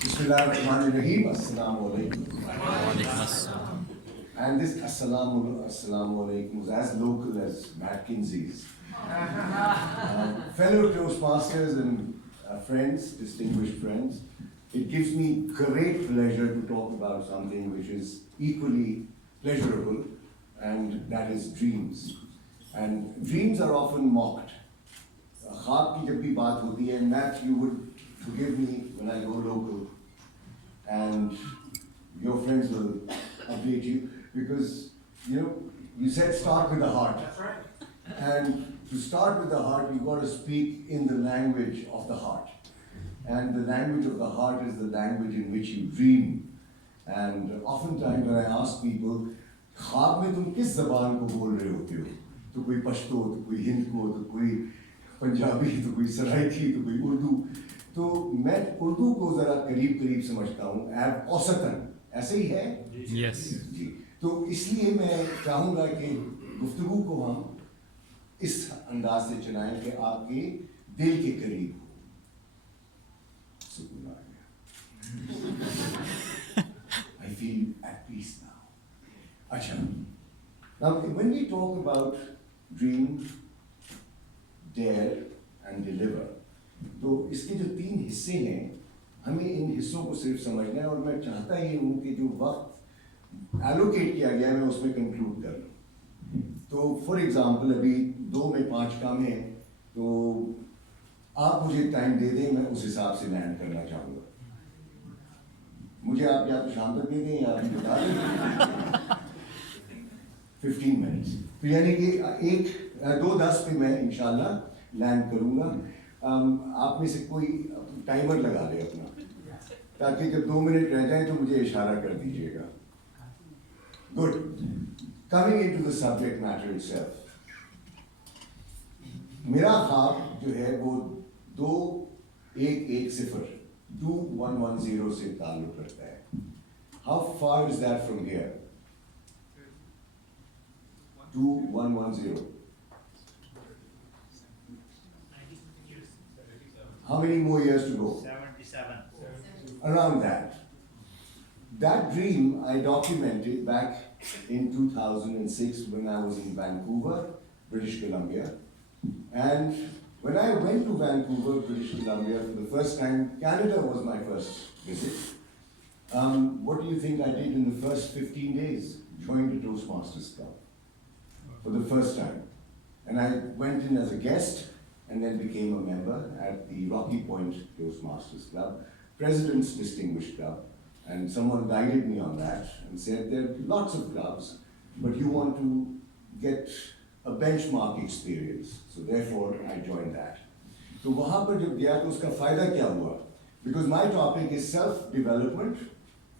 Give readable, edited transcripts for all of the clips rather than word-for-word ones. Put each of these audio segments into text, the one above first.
Bismillahirrahmanirrahim. Assalamu alaikum. And this assalamu alaikum is as local as Matt Kinsey's. Fellow Toastmasters and friends, distinguished friends, it gives me great pleasure to talk about something which is equally pleasurable, and that is dreams. And dreams are often mocked. ख्वाब की जब भी बात होती है, Matt, you would forgive me when I go local, and your friends will update you, because you said start with the heart. That's right. And to start with the heart, you've got to speak in the language of the heart. And the language of the heart is the language in which you dream. And oftentimes when I ask people, ख्वाब में तुम किस ज़बान को बोल रहे होते हो? तो कोई पश्तो, तो कोई हिंद को, तो कोई पंजाबी, तो कोई सराइकी, तो कोई उर्दू. तो मैं उर्दू को ज़रा करीब समझता हूँ, औसतन ऐसे ही है? Yes. जी. तो इसलिए मैं चाहूँगा कि गुफ्तगू को हम इस अंदाज से चलाएं कि आपके दिल के करीब हो. सुकून आ गया. I feel at peace now. अच्छा. Now when we talk about dream, dare and deliver, तो इसके जो 3 हिस्से हैं, हमें इन हिस्सों को सिर्फ समझना है, और मैं चाहता ही हूँ कि जो वक्त एलोकेट किया गया है मैं उसमें कंक्लूड कर लूँ. तो फॉर एग्जांपल अभी 2 में 5 काम है, तो आप मुझे टाइम दे दें, मैं उस हिसाब से लैंड करना चाहूँगा. मुझे आप या तो शाम तक दे दें या अभी बता दें. 15 मिनट्स. तो यानी कि 2:10 पे मैं इंशाल्लाह लैंड करूँगा. आप में से कोई टाइमर लगा ले अपना, ताकि जब 2 मिनट रह जाए तो मुझे इशारा कर दीजिएगा. Good. Coming into the subject matter itself. मेरा ख्वाब जो है वो 2110 से ताल्लुक रखता है. How far is that from here? 2110. How many more years to go? 77. Around that. That dream I documented back in 2006 when I was in Vancouver, British Columbia. And when I went to Vancouver, British Columbia for the first time, Canada was my first visit. What do you think I did in the first 15 days? Joined the Toastmasters Club for the first time. And I went in as a guest and then became a member at the Rocky Point Toastmasters Club, President's Distinguished Club. And someone guided me on that and said there are lots of clubs, but you want to get a benchmark experience. So therefore I joined that. So वहाँ पर जब गया तो उसका फायदा क्या हुआ? Because my topic is self-development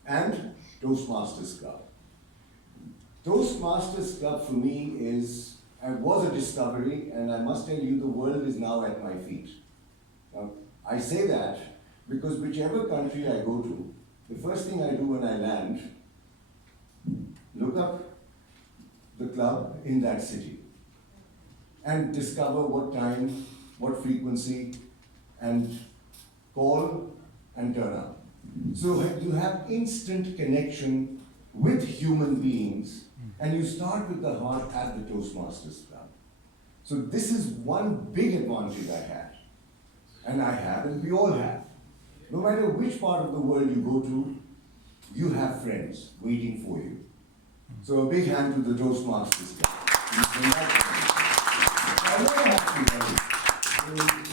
and Toastmasters Club. Toastmasters Club for me was a discovery, and I must tell you the world is now at my feet. Now, I say that because whichever country I go to, the first thing I do when I land, look up the club in that city and discover what time, what frequency, and call and turn up. So you have instant connection with human beings, and you start with the heart at the Toastmasters Club. So this is one big advantage I had, and I have, and we all have. No matter which part of the world you go to, you have friends waiting for you. So a big hand to the Toastmasters Club. I never have to worry.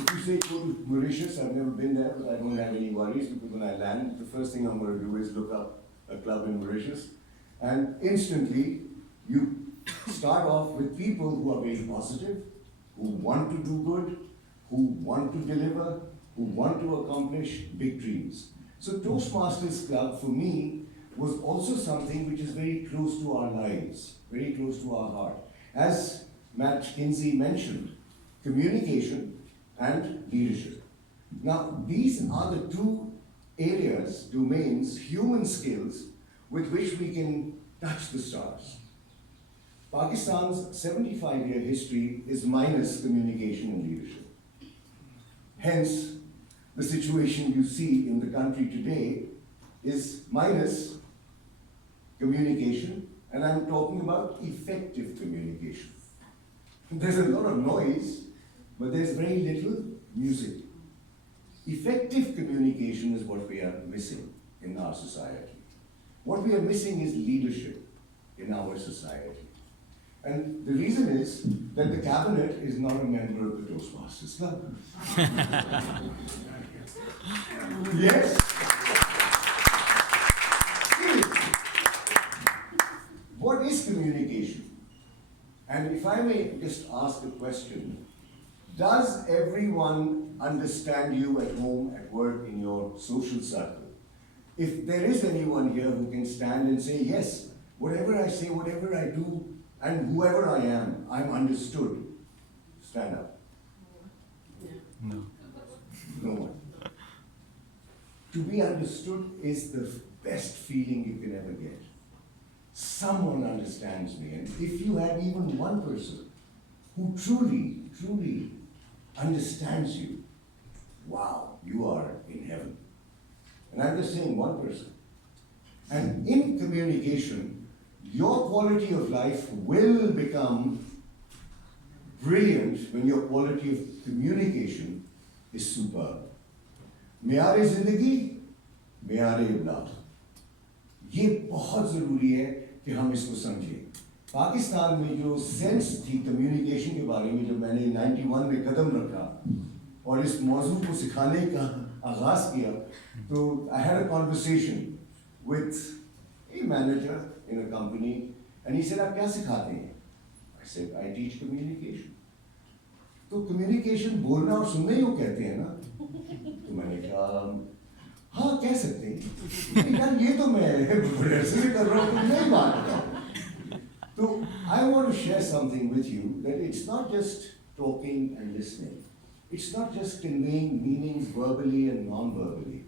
If you say go to Mauritius, I've never been there, but I don't have any worries, because when I land, the first thing I'm going to do is look up a club in Mauritius, and instantly you start off with people who are very positive, who want to do good, who want to deliver, who want to accomplish big dreams. So Toastmasters Club for me was also something which is very close to our lives, very close to our heart. As Matt Kinsey mentioned, communication and leadership. Now these are the 2 areas, domains, human skills with which we can touch the stars. Pakistan's 75-year history is minus communication and leadership. Hence, the situation you see in the country today is minus communication, and I'm talking about effective communication. There's a lot of noise, but there's very little music. Effective communication is what we are missing in our society. What we are missing is leadership in our society. And the reason is that the cabinet is not a member of the Toastmasters Club. Yes. What is communication? And if I may just ask a question, does everyone understand you at home, at work, in your social circle? If there is anyone here who can stand and say, yes, whatever I say, whatever I do, and whoever I am, I'm understood, stand up. No. No one. To be understood is the best feeling you can ever get. Someone understands me, and if you have even one person who truly, truly understands you, wow, you are in heaven. And I'm just saying one person. And in communication, your quality of life will become brilliant when your quality of communication is superb. मेयारे जिंदगी, मेयारे इब्लाग, ये बहुत ज़रूरी है कि हम इसको समझें। पाकिस्तान में जो सेंस थी कम्युनिकेशन के बारे में जब मैंने 91 में कदम रखा और इस मौजू को सिखाने का आगाज़ किया, तो I had a conversation with a manager in a company, and he said, आप क्या सिखाते हैं? I said, I teach communication. तो communication बोलना और सुनना ही वो कहते हैं ना? तो मैंने कहा, हाँ कह सकते हैं, यार ये तो मैं से कर रहा हूँ, तो नहीं बात बताऊँ। तो I want to share something with you that it's not just talking and listening. It's not just conveying meanings verbally and non-verbally.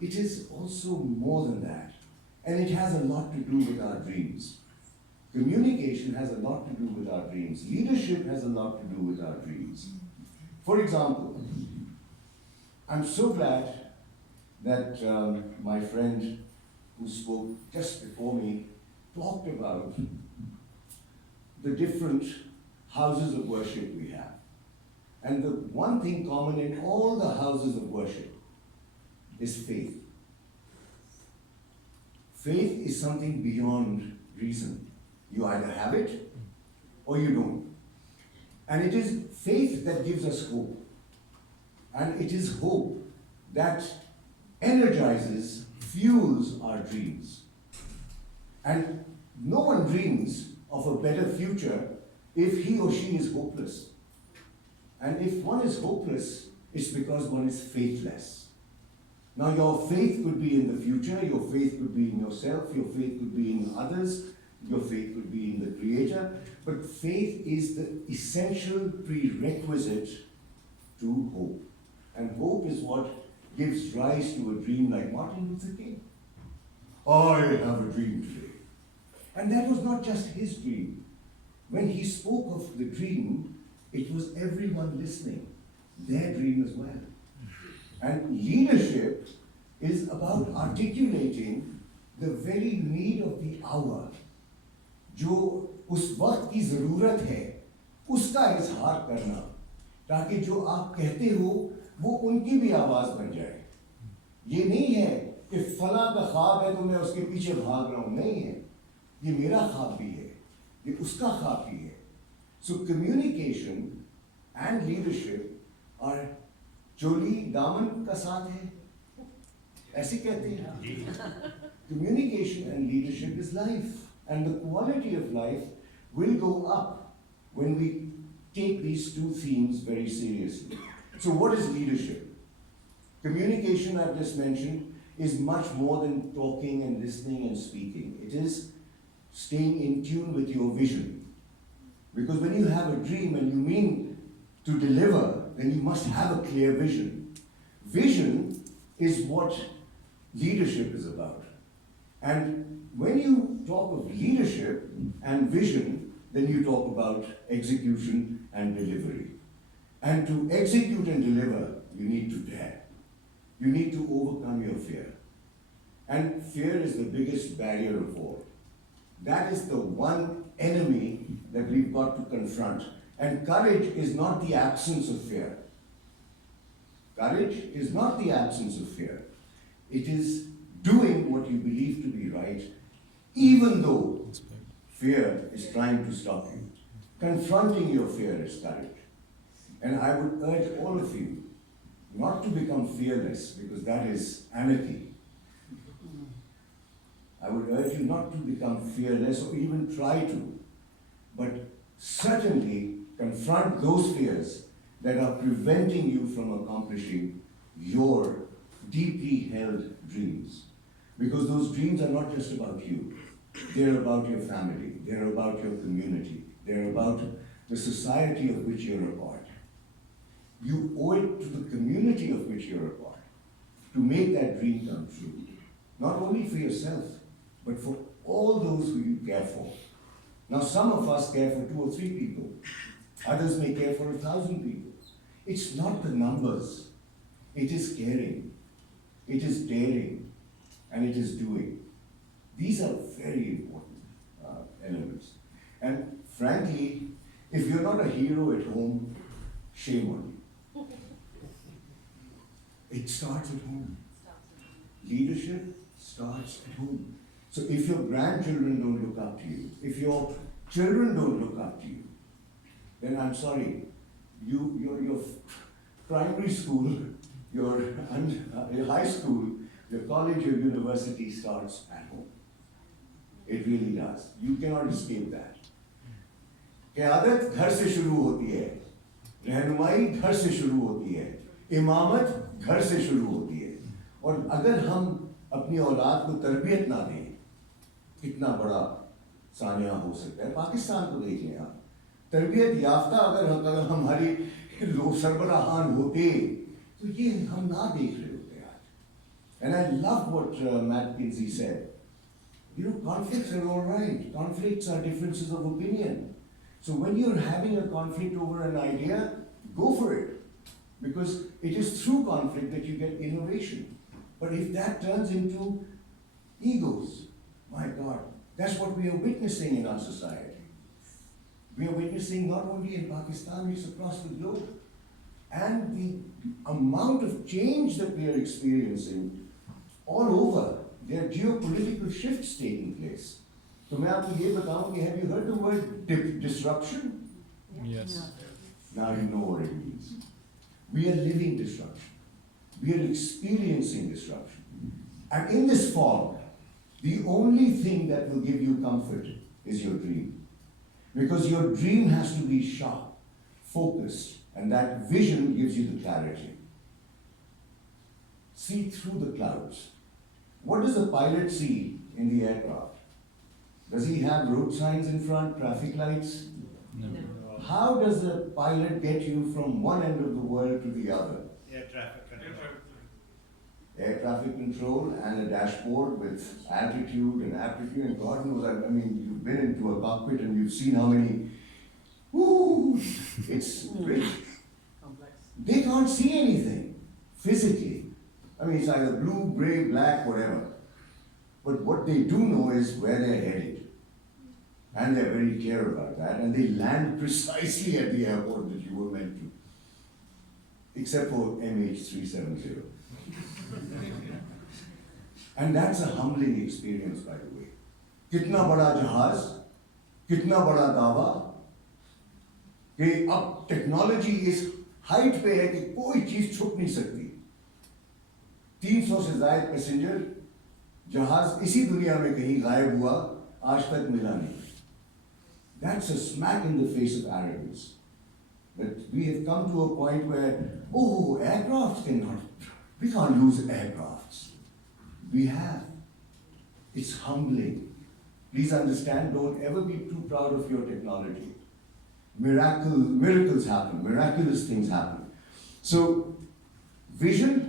It is also more than that. And it has a lot to do with our dreams. Communication has a lot to do with our dreams. Leadership has a lot to do with our dreams. For example, I'm so glad that my friend who spoke just before me talked about the different houses of worship we have. And the one thing common in all the houses of worship is faith. Faith is something beyond reason. You either have it or you don't. And it is faith that gives us hope. And it is hope that energizes, fuels our dreams. And no one dreams of a better future if he or she is hopeless. And if one is hopeless, it's because one is faithless. Now your faith could be in the future, your faith could be in yourself, your faith could be in others, your faith could be in the Creator, but faith is the essential prerequisite to hope. And hope is what gives rise to a dream like Martin Luther King. I have a dream today. And that was not just his dream. When he spoke of the dream, it was everyone listening, their dream as well. And leadership is about articulating the very need of the hour. जो उस वक्त की ज़रूरत है, उसका इजहार करना, ताकि जो आप कहते हो, वो उनकी भी आवाज़ बन जाए। ये नहीं है कि फलां का ख्वाब है तो मैं उसके पीछे भाग रहा हूँ, नहीं है। ये मेरा ख्वाब भी है, ये उसका ख्वाब भी है। So communication and leadership are चोली दामन का साथ है, ऐसे कहते हैं। Communication and leadership is life, and the quality of life will go up when we take these two themes very seriously. So what is leadership? Communication, I've just mentioned, is much more than talking and listening and speaking. It is staying in tune with your vision. Because when you have a dream and you mean to deliver, then you must have a clear vision. Vision is what leadership is about. And when you talk of leadership and vision, then you talk about execution and delivery. And to execute and deliver, you need to dare. You need to overcome your fear. And fear is the biggest barrier of all. That is the one enemy that we've got to confront. And courage is not the absence of fear. Courage is not the absence of fear. It is doing what you believe to be right, even though fear is trying to stop you. Confronting your fear is courage. And I would urge all of you not to become fearless, because that is anarchy. I would urge you not to become fearless or even try to, but certainly confront those fears that are preventing you from accomplishing your deeply held dreams. Because those dreams are not just about you. They're about your family. They're about your community. They're about the society of which you're a part. You owe it to the community of which you're a part to make that dream come true. Not only for yourself, but for all those who you care for. Now, some of us care for 2 or 3 people. Others may care for 1,000 people. It's not the numbers. It is caring. It is daring. And it is doing. These are very important elements. And frankly, if you're not a hero at home, shame on you. It starts at home. Leadership starts at home. So if your grandchildren don't look up to you, if your children don't look up to you, then I'm sorry, your primary school, your high school, your college, your university starts at home. It really does. You cannot escape that. क़यादत घर से शुरू होती है, रहनुमाई घर से शुरू होती है, इमामत घर से शुरू होती है. और अगर हम अपनी औलाद को तरबियत ना दें, कितना बड़ा सानिया हो सकता है. पाकिस्तान को देख लें आप. तरबियत याफ्ता अगर हमारी लोग सरबराहान होते, तो ये हम ना देख रहे होते आज. And I love what Matt Kinsey said. You know, conflicts are all right. Conflicts are differences of opinion. So when you're having a conflict over an idea, go for it. Because it is through conflict that you get innovation. But if that turns into egos, my God, that's what we are witnessing in our society. We are witnessing not only in Pakistan, it's across the globe. And the amount of change that we are experiencing all over, there are geopolitical shifts taking place. So मैं आपको ये बताऊं कि have you heard the word disruption? Yes. Now you know what it means. We are living disruption. We are experiencing disruption. And in this fog, the only thing that will give you comfort is your dream. Because your dream has to be sharp, focused, and that vision gives you the clarity. See through the clouds. What does a pilot see in the aircraft? Does he have road signs in front, traffic lights? No. How does a pilot get you from one end of the world to the other? Air traffic control. Air traffic control and a dashboard with altitude and aptitude, and God knows, I mean, you've been into a cockpit and you've seen how many, it's rich. They can't see anything physically. I mean, it's either blue, gray, black, whatever. But what they do know is where they're headed. And they're very clear about that. And they land precisely at the airport that you were meant to. Except for MH370. And that's a humbling experience, by the way. कितना बड़ा जहाज, कितना बड़ा दावा, कि अब technology इस height पे है कि कोई चीज छुप नहीं सकती. 300 से ज्यादा पैसेंजर जहाज इसी दुनिया में कहीं गायब हुआ, आज तक मिला नहीं. That's a smack in the face of arrogance. That we have come to a point where, aircrafts cannot, we can't lose aircrafts. We have. It's humbling. Please understand, don't ever be too proud of your technology. Miracles happen, miraculous things happen. So, vision